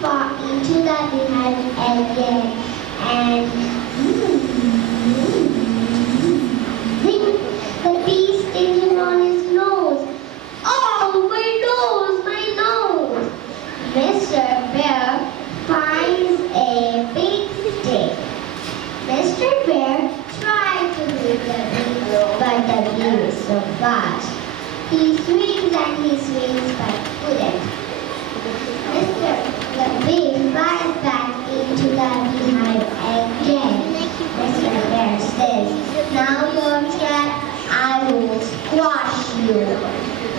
far into the beehive again, and zing, the bee sting him on his nose. Oh, my nose! Mr. Bear finds a big stick. Mr. Bear tried to leave the bee, but the bee was so fast. He swings and he swings, but couldn't. The bee flies back into the beehive again. Mr. Bear says, "Now you're trapped, I will squash you."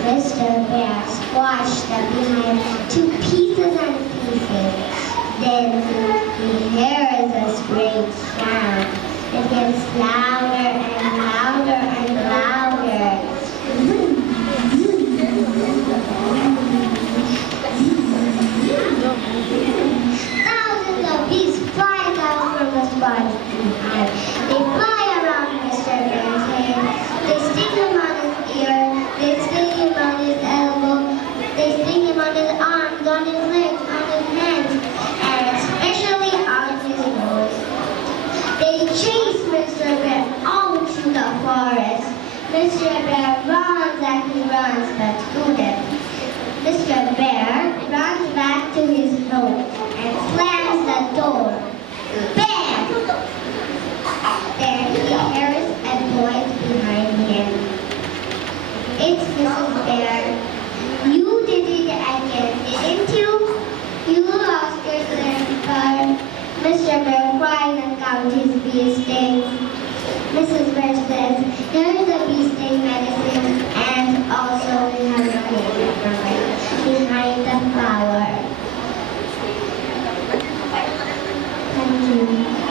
Mr. Bear squashed the beehive to pieces and pieces. Then he hears a strange sound. It gets louder and louder and louder. Thousands of bees fly down from the sponge beehive. They fly around Mr. Bear's head. They sting him on his ear. They sting him on his elbow. They sting him on his arms, on his legs, on his hands, and especially on his nose. They chase Mr. Bear out to the forest. Mr. Bear runs and he runs, but couldn't. Mr. Bear runs back to his home and slams the door. Bam! There he hears a voice behind him. "It's Mrs. Bear. You did it again, didn't you? You lost your temper." Mr. Bear cries and counts his bee stings. Mrs. Bear says, "Here's the bee sting medicine, and also we have your favorite number behind the flower." Thank you.